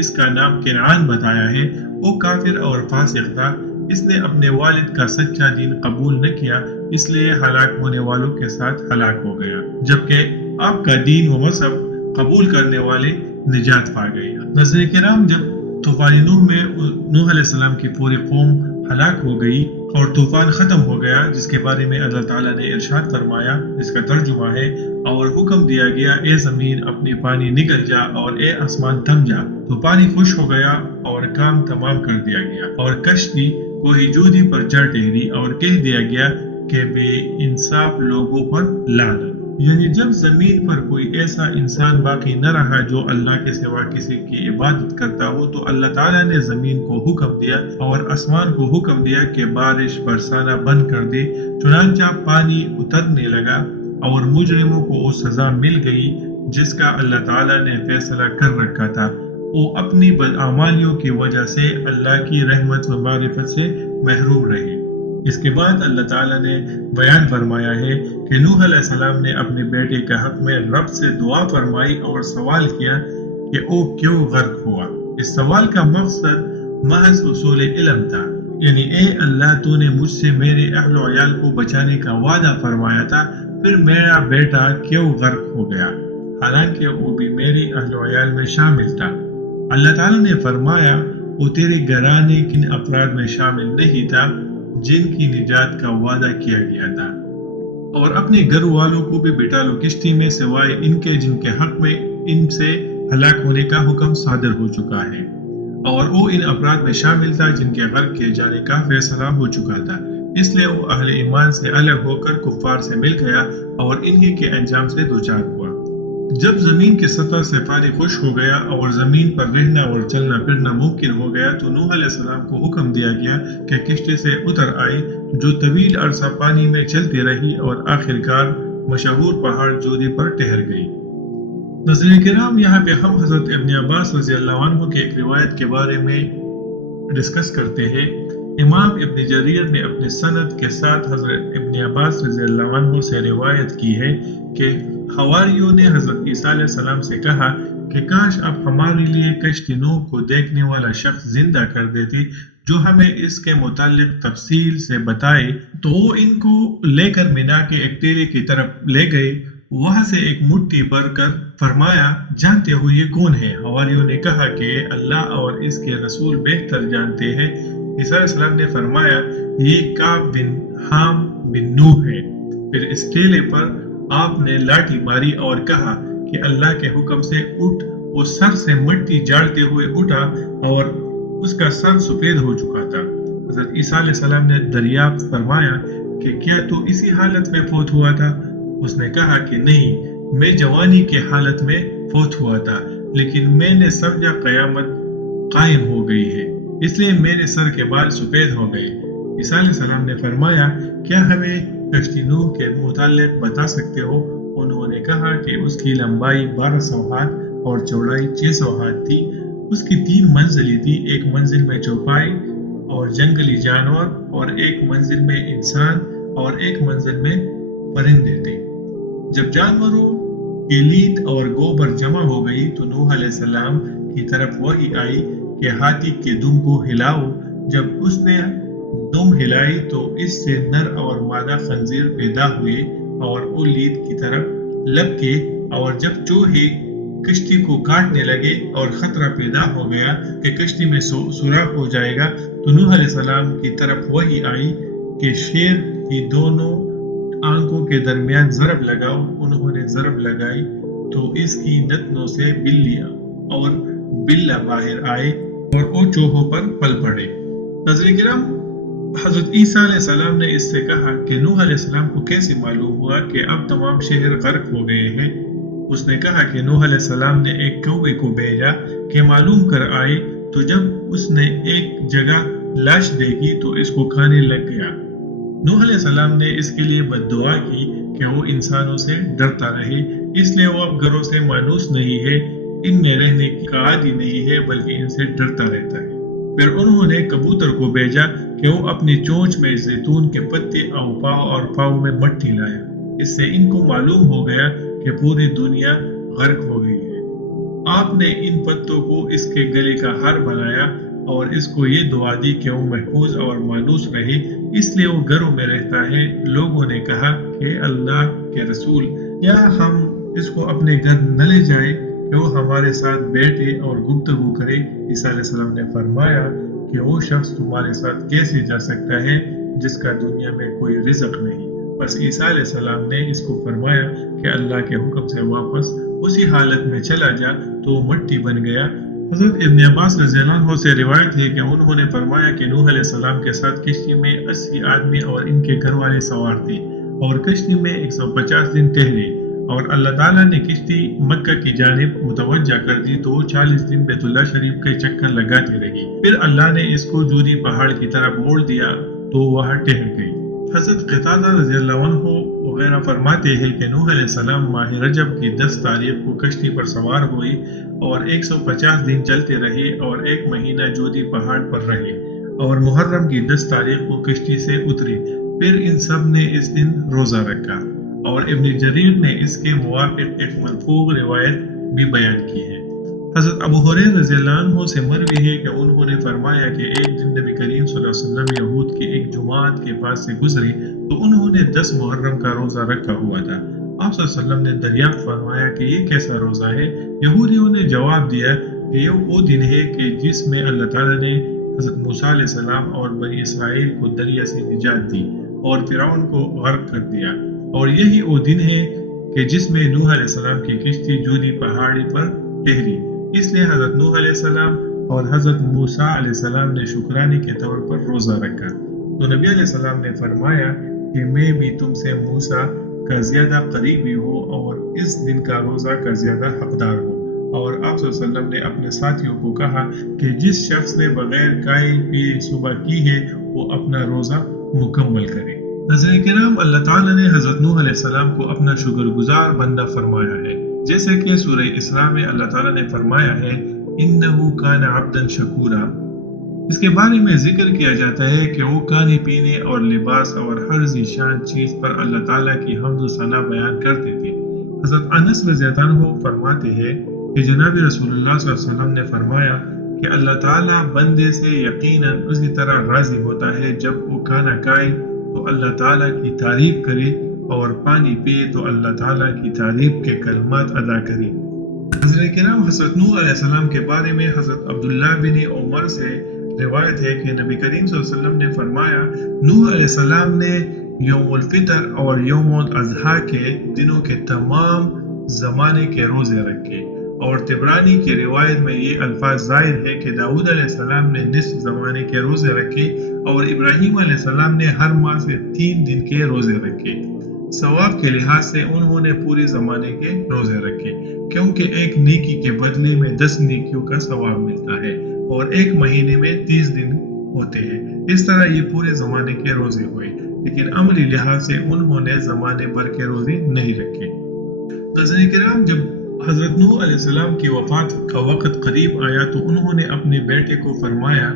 اس کا نام کنعان بتایا ہے۔ وہ کافر اور فاسق تھا۔ اس نے اپنے والد کا سچا دین قبول نہ کیا، اس لیے ہلاک ہونے والوں کے ساتھ ہلاک ہو گیا، جبکہ آپ کا دین و مذہب قبول کرنے والے نجات پا گئے۔ ناظرین کرام، جب طوفان نوح میں نوح علیہ السلام کی پوری قوم ہلاک ہو گئی اور طوفان ختم ہو گیا، جس کے بارے میں اللہ تعالیٰ نے ارشاد فرمایا، اس کا ترجمہ ہے، اور حکم دیا گیا، اے زمین اپنے پانی نکل جا اور اے آسمان تھم جا، تو پانی خوش ہو گیا اور کام تمام کر دیا گیا، اور کشتی کوہ جودی پر جا ٹھہری اور کہہ دیا گیا کہ بے انصاف لوگوں پر لعنت۔ یعنی جب زمین پر کوئی ایسا انسان باقی نہ رہا جو اللہ کے سوا کسی کی عبادت کرتا ہو، تو اللہ تعالیٰ نے زمین کو حکم دیا اور آسمان کو حکم دیا کہ بارش برسانا بند کر دے، چنانچہ پانی اترنے لگا اور مجرموں کو وہ سزا مل گئی جس کا اللہ تعالیٰ نے فیصلہ کر رکھا تھا۔ وہ اپنی بدعمالیوں کی وجہ سے اللہ کی رحمت و معرفت سے محروم رہے۔ اس کے بعد اللہ تعالیٰ نے بیان فرمایا ہے کہ نوح علیہ السلام نے اپنے بیٹے کے حق میں رب سے دعا فرمائی اور سوال کیا کہ وہ کیوں غرق ہوا۔ اس سوال کا مقصد محض حصول علم تھا، یعنی اے اللہ، تو نے مجھ سے میرے اہل و عیال کو بچانے کا وعدہ فرمایا تھا، پھر میرا بیٹا کیوں غرق ہو گیا، حالانکہ وہ بھی میرے اہل و عیال میں شامل تھا۔ اللہ تعالیٰ نے فرمایا، وہ تیرے گھرانے کن افراد میں شامل نہیں تھا جن کی نجات کا وعدہ کیا گیا تھا، اور اپنے گھر والوں کو بھی بٹھا لو کشتی میں سوائے ان کے جن کے حق میں ان سے ہلاک ہونے کا حکم صادر ہو چکا ہے، اور وہ ان افراد میں شامل تھا جن کے غرق کیے جانے کا فیصلہ ہو چکا تھا، اس لیے وہ اہل ایمان سے الگ ہو کر کفار سے مل گیا اور انہی کے انجام سے دوچار ہوا۔ جب زمین کی سطح سے پانی خشک ہو گیا اور زمین پر رہنا اور چلنا پھرنا ممکن ہو گیا، تو نوح علیہ السلام کو حکم دیا گیا کہ کشتی سے اتر آئے، جو طویل عرصہ پانی میں چلتی رہی اور آخرکار مشہور پہاڑ جودی پر ٹھہر گئی۔ ناظرین کرام، یہاں پہ ہم حضرت ابن عباس رضی اللہ عنہ کے ایک روایت کے بارے میں ڈسکس کرتے ہیں۔ امام ابن جریر نے اپنے سند کے ساتھ حضرت ابن عباس رضی اللہ عنہ سے روایت کی ہے کہ حواریوں نے حضرت عیسیٰ علیہ السلام سے کہا کہ کاش آپ ہمارے لیے کشتی نوح کو دیکھنے والا شخص زندہ کر دیتے جو ہمیں اس کے متعلق تفصیل سے بتائے۔ تو وہ ان کو لے کر مینا کے ایک ٹیلے کی طرف لے گئے، وہاں سے ایک مٹھی بھر کر فرمایا، جانتے ہو یہ کون ہے؟ حواریوں نے کہا کہ اللہ اور اس کے رسول بہتر جانتے ہیں۔ عیسیٰ علیہ السلام نے فرمایا، یہ کعب بن حام بن نوح ہے۔ پھر اس ٹیلے پر آپ نے لاٹھی ماری اور کہا کہ اللہ کے حکم سے اٹھ۔ وہ سر سے مٹی جھاڑتے ہوئے اٹھا اور اس کا سر سفید ہو چکا تھا۔ حضرت عیسیٰ علیہ السلام نے دریافت فرمایا کہ کیا تو اسی حالت میں فوت ہوا تھا؟ اس نے کہا کہ نہیں، میں جوانی کے حالت میں فوت ہوا تھا، لیکن میں نے سمجھا قیامت قائم ہو گئی ہے، اس لیے میرے سر کے بال سفید ہو گئے۔ عیسیٰ علیہ السلام نے فرمایا، کیا ہمیں کشتی نوح کے متعلق بتا سکتے ہو؟ انہوں نے کہا کہ اس کی لمبائی 1200 ہاتھ اور چوڑائی 600 ہاتھ تھی۔ اس کی 3 منزلیں تھی، ایک منزل میں چوپائی اور جنگلی جانور، اور ایک منزل میں انسان، اور ایک منزل میں پرندے تھے۔ جب جانوروں کی لید اور گوبر جمع ہو گئی تو نوح علیہ السلام کی طرف وحی آئی کہ ہاتھی کے دم کو ہلاؤ۔ جب اس نے دم ہلائی تو اس سے نر اور مادہ خنزیر پیدا ہوئے اور وہ لید کی طرف لپکے، اور جب چوہے کشتی کو کاٹنے لگے اور خطرہ پیدا ہو گیا کہ کشتی میں سوراخ ہو جائے گا، تو نوح علیہ السلام کی طرف وحی آئی کہ شیر کی دونوں آنکھوں کے درمیان ضرب لگاؤ۔ انہوں نے ضرب لگائی تو اس کی نتنوں سے بلّا باہر آئے اور وہ چوہوں پر پل پڑے۔ ناظرین کرام، حضرت عیسیٰ علیہ السلام نے اس سے کہا کہ نوح علیہ السلام کو کیسے معلوم ہوا کہ اب تمام شہر غرق ہو گئے ہیں؟ اس نے کہا کہ نوح علیہ السلام نے ایک کوے کو بھیجا کہ معلوم کر آئے، تو جب اس نے ایک جگہ لاش دیکھی تو اس کو کھانے لگ گیا۔ نوح علیہ السلام نے اس کے لیے بد دعا کی کہ وہ انسانوں سے ڈرتا رہے، اس لیے وہ اب گھروں سے مانوس نہیں ہے، ان میں رہنے کا عادی نہیں ہے، بلکہ ان سے ڈرتا رہتا ہے۔ پھر انہوں نے کبوتر کو بھیجا کہ وہ اپنی چونچ میں زیتون کے پتے اور پاؤں میں مٹی لایا۔ اس سے ان کو معلوم ہو گیا کہ پوری دنیا غرق ہو گئی ہے۔ آپ نے ان پتوں کو اس کے گلے کا ہار بنایا اور اس کو یہ دعا دی کہ وہ محفوظ اور مانوس رہے، اس لیے وہ گھروں میں رہتا ہے۔ لوگوں نے کہا کہ اللہ کے رسول، یا ہم اس کو اپنے گھر نہ لے جائیں کہ وہ ہمارے ساتھ بیٹھے اور گفتگو کرے؟ عیسیٰ علیہ السلام نے فرمایا کہ وہ شخص تمہارے ساتھ کیسے جا سکتا ہے جس کا دنیا میں کوئی رزق نہیں؟ بس عیسیٰ علیہ السلام نے اس کو فرمایا کہ اللہ کے حکم سے واپس اسی حالت میں چلا جا تو وہ مٹی بن گیا۔ حضرت ابن عباس رضی اللہ عنہ سے روایت ہے کہ انہوں نے فرمایا کہ نوح علیہ السلام کے ساتھ کشتی میں 80 آدمی اور ان کے گھر والے سوار تھے، اور کشتی میں 150 دن ٹہلے، اور اللہ تعالیٰ نے کشتی مکہ کی جانب متوجہ کر دی تو وہ 40 دن بیت اللہ شریف کے چکر لگاتی رہی۔ پھر اللہ نے اس کو جودی پہاڑ کی طرف موڑ دیا تو وہاں ٹہل گئی۔ حضرت قتادہ رضی اللہ عنہ وغیرہ فرماتے ہیں کہ نوح علیہ السلام ماہ رجب کی 10 تاریخ کو کشتی پر سوار ہوئی اور 150 دن چلتے رہے اور 1 مہینہ جودی پہاڑ پر رہے، اور محرم کی 10 تاریخ کو کشتی سے اترے۔ پھر ان سب نے اس دن روزہ رکھا، اور ابن جریر نے اس کے موافق ایک مرفوع روایت بھی بیان کی ہے۔ حضرت ابو ہریرہ رضی اللہ عنہ سے مروی ہے کہ انہوں نے فرمایا کہ ایک دن نبی کریم صلی اللہ علیہ وسلم یہود کی ایک جماعت کے پاس سے گزرے تو انہوں نے 10 محرم کا روزہ رکھا ہوا تھا۔ آپ صلی اللہ علیہ وسلم نے دریافت فرمایا کہ یہ کیسا روزہ ہے؟ یہودیوں نے جواب دیا کہ یہ وہ دن ہے کہ جس میں اللہ تعالیٰ نے حضرت موسیٰ علیہ السلام اور بنی اسرائیل کو دریا سے نجات دی اور فرعون کو غرق کر دیا، اور یہی وہ دن ہے کہ جس میں نوح علیہ السلام کی کشتی جودی پہاڑی پر ٹھہری۔ اس لیے حضرت نوح علیہ السلام اور حضرت موسیٰ علیہ السلام نے شکرانے کے طور پر روزہ رکھا۔ تو نبی علیہ السلام نے فرمایا کہ میں بھی تم سے موسیٰ کا زیادہ قریبی ہوں اور اس دن کا روزہ کا زیادہ حقدار ہوں۔ اور آپ صلی اللہ علیہ وسلم نے اپنے ساتھیوں کو کہا کہ جس شخص نے بغیر کھائے پیے صبح کی ہے وہ اپنا روزہ مکمل کرے۔ ناظرین کرام، اللہ تعالیٰ نے حضرت نوح علیہ السلام کو اپنا شکر گزار بندہ فرمایا ہے، جیسے کہ سورہ اسراء میں اللہ تعالیٰ نے فرمایا ہے اِنَّهُ كَانَ عَبْدًا شَكُورًا۔ اس کے بارے میں ذکر کیا جاتا ہے کہ وہ کھانے پینے اور لباس اور ہر ذیشان چیز پر اللہ تعالیٰ کی حمد و ثنا بیان کرتے تھے۔ حضرت انس رضی اللہ عنہ فرماتے ہیں کہ جناب رسول اللہ صلی اللہ علیہ وسلم نے فرمایا کہ اللہ تعالیٰ بندے سے یقیناً اسی طرح راضی ہوتا ہے جب وہ کھانا کھائے تو اللہ تعالیٰ کی تعریف کرے اور پانی پیے تو اللہ تعالیٰ کی تعریف کے کلمات ادا کرے۔ حضرت کرام، حضرت نوح علیہ السلام کے بارے میں حضرت عبداللہ بن عمر سے روایت ہے کہ نبی کریم صلی اللہ علیہ وسلم نے فرمایا نوح علیہ السلام نے یوم الفطر اور یوم الاضحیٰ کے دنوں کے تمام زمانے کے روزے رکھے، اور طبرانی کی روایت میں یہ الفاظ ظاہر ہے کہ داؤد علیہ السلام نے نصف زمانے کے روزے رکھے اور ابراہیم علیہ السلام نے ہر ماہ سے 3 دن کے روزے رکھے۔ ثواب کے لحاظ سے انہوں نے پورے زمانے کے روزے رکھے، کیونکہ ایک نیکی کے بدلے میں 10 نیکیوں کا ثواب ملتا ہے، اور ایک مہینے میں 30 دن ہوتے ہیں۔ اس طرح یہ پورے زمانے کے روزے ہوئے، لیکن عملی لحاظ سے انہوں نے زمانے بھر کے روزے نہیں رکھے۔ ناظرین کرام، جب حضرت نوح علیہ السلام کی وفات کا وقت قریب آیا تو انہوں نے اپنے بیٹے کو فرمایا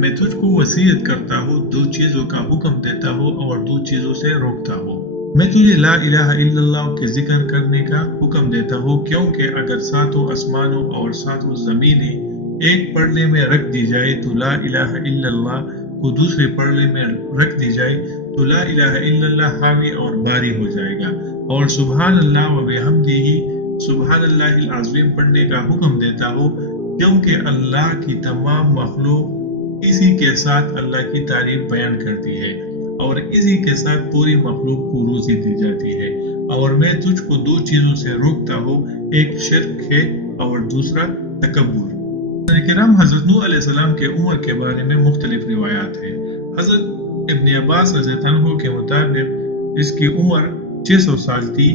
میں تجھ کو وصیت کرتا ہوں، 2 چیزوں کا حکم دیتا ہوں اور 2 چیزوں سے روکتا ہوں۔ میں تجھے لا الہ الا اللہ کے ذکر کرنے کا حکم دیتا ہوں، کیونکہ اگر ساتوں آسمانوں اور ساتوں زمینیں ایک پڑھنے میں رکھ دی جائے تو لا الہ الا اللہ کو دوسرے پڑھنے میں رکھ دی جائے تو لا الہ الا اللہ حاوی اور باری ہو جائے گا، اور سبحان اللہ و بحمدہ سبحان اللہ العظیم پڑھنے کا حکم دیتا ہوں، کیونکہ اللہ کی تمام مخلوق اسی کے ساتھ اللہ کی تعریف بیان کرتی ہے، اور اسی کے ساتھ پوری مخلوق کو روزی دی جاتی ہے، اور میں تجھ کو دو چیزوں سے روکتا ہوں، ایک شرک ہے اور دوسرا تکبر۔ کرام حضرت نوح علیہ السلام کے عمر کے بارے میں مختلف روایات ہیں۔ حضرت ابن عباس رضی اللہ عنہ کے مطابق اس کی عمر 600 سال تھی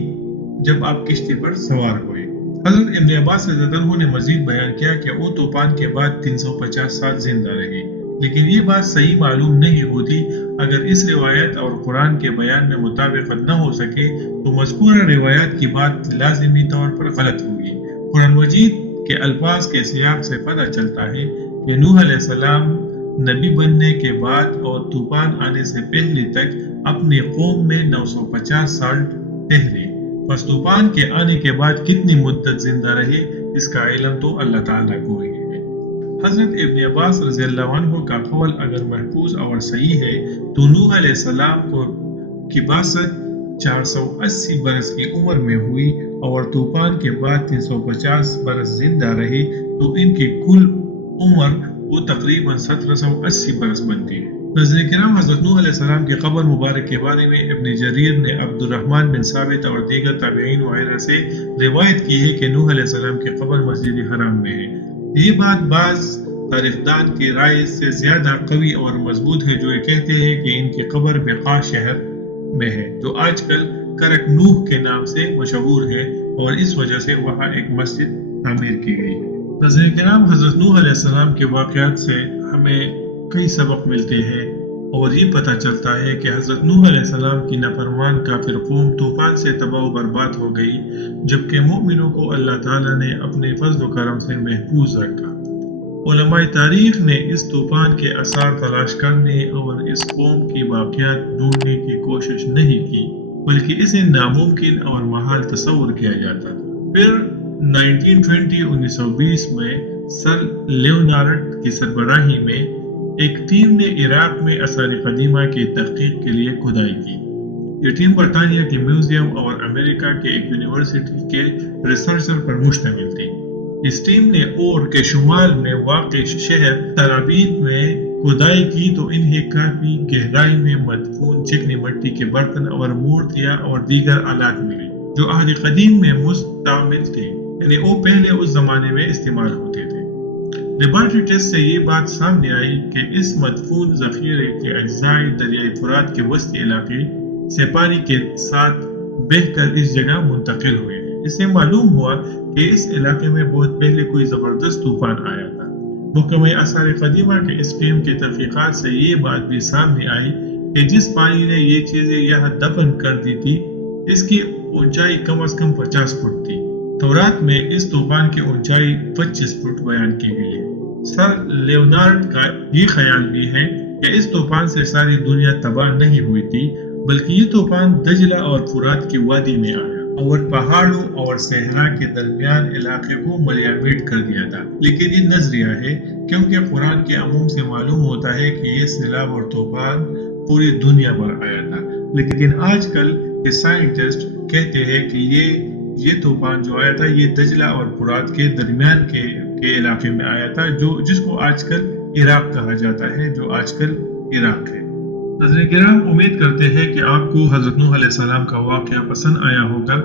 جب آپ کشتی پر سوار ہوئے۔ حضرت ابن عباس رضی اللہ عنہ نے مزید بیان کیا کہ وہ طوفان کے بعد 350 سال زندہ رہے، لیکن یہ بات صحیح معلوم نہیں ہوتی۔ اگر اس روایت اور قرآن کے بیان میں مطابقت نہ ہو سکے تو مذکورہ روایات کی بات لازمی طور پر غلط ہوگی۔ قرآن مجید کے الفاظ کے سیاق سے پتہ چلتا ہے کہ نوح علیہ السلام نبی بننے کے بعد اور طوفان آنے سے پہلے تک اپنی قوم میں 950 سال ٹھہرے، بس طوفان کے آنے کے بعد کتنی مدت زندہ رہے اس کا علم تو اللہ تعالیٰ کو ہی ہے۔ حضرت ابن عباس رضی اللہ عنہ کا قول اگر محفوظ اور صحیح ہے تو نوح علیہ السلام کی بعثت 480 برس کی عمر میں ہوئی اور طوفان کے بعد 350 برس زندہ رہے، تو ان کی کل عمر وہ تقریباً 1780 برس بنتی ہے۔ ناظرین کرام، حضرت نوح علیہ السلام کی قبر مبارک کے بارے میں ابن جریر نے عبد الرحمن بن ثابت اور دیگر تابعین وغیرہ سے روایت کی ہے کہ نوح علیہ السلام کی قبر مسجد حرام میں ہے۔ یہ بات بعض تاریخدان کی رائے سے زیادہ قوی اور مضبوط ہے، جو یہ کہتے ہیں کہ ان کی قبر بقاع شہر میں ہے، جو آج کل کرک نوح کے نام سے مشہور ہے، اور اس وجہ سے وہاں ایک مسجد تعمیر کی گئی ہے۔ ناظرین کرام، حضرت نوح علیہ السلام کے واقعات سے ہمیں کئی سبق ملتے ہیں، اور یہ پتہ چلتا ہے کہ حضرت نوح علیہ السلام کی نافرمان کافر قوم طوفان سے تباہ و برباد ہو گئی، جبکہ مومنوں کو اللہ تعالیٰ نے اپنے فضل و کرم سے محفوظ رکھا۔ علماء تاریخ نے اس طوفان کے آثار تلاش کرنے اور اس قوم کی واقعات ڈھونڈنے کی کوشش نہیں کی، بلکہ اسے ناممکن اور محال تصور کیا جاتا تھا۔ پھر 1920 میں سر لیونارڈ کی سربراہی میں ایک ٹیم نے عراق میں آثار قدیمہ کی تحقیق کے لیے کھدائی کی۔ یہ ٹیم برطانیہ کے میوزیم اور امریکہ کے ایک یونیورسٹی کے ریسرچر پر مشتمل تھی۔ اس ٹیم نے اور کے شمال میں واقع شہر ترابیت میں کھدائی کی تو انہیں کافی گہرائی میں مدفون چکنی مٹی کے برتن اور مورتیاں اور دیگر آلات ملی، جو عہد قدیم میں مستعمل تھے، یعنی وہ پہلے اس زمانے میں استعمال ہوتے تھے۔ لیبارٹری ٹیسٹ سے یہ بات سامنے آئی کہ اس مدفون ذخیرے کے اجزاء دریائے فرات کے وسطی علاقے سے پانی کے ساتھ بہہ کر اس جگہ منتقل ہوئے ہیں۔ اس سے معلوم ہوا کہ اس علاقے میں بہت پہلے کوئی زبردست طوفان آیا تھا۔ محکمہ آثار قدیمہ کے اس ٹیم کی تحقیقات سے یہ بات بھی سامنے آئی کہ جس پانی نے یہ چیزیں یہاں دفن کر دی تھی، اس کی اونچائی کم از کم 50 فٹ تھی۔ تورات میں اس طوفان کی اونچائی 25 فٹ بیان کی گئی ہے۔ سر لیونارڈ کا یہ خیال بھی ہے کہ اس طوفان سے ساری دنیا تباہ نہیں ہوئی تھی، بلکہ یہ طوفان دجلہ اور فرات کی وادی میں آیا اور پہاڑوں اور صحرا کے درمیان علاقے کو ملیا میٹ کر دیا تھا۔ لیکن یہ نظریہ ہے، کیونکہ قرآن کے عموم سے معلوم ہوتا ہے کہ یہ سیلاب اور طوفان پوری دنیا پر آیا تھا۔ لیکن آج کل کے سائنٹسٹ کہتے ہیں کہ یہ طوفان جو آیا تھا یہ دجلہ اور فرات کے درمیان کے علاقے میں آیا تھا، جس کو آج کل عراق کہا جاتا ہے، جو آج کل عراق ہے۔ ناظرین کرام، امید کرتے ہیں کہ آپ کو حضرت نوح علیہ السلام کا واقعہ پسند آیا ہوگا۔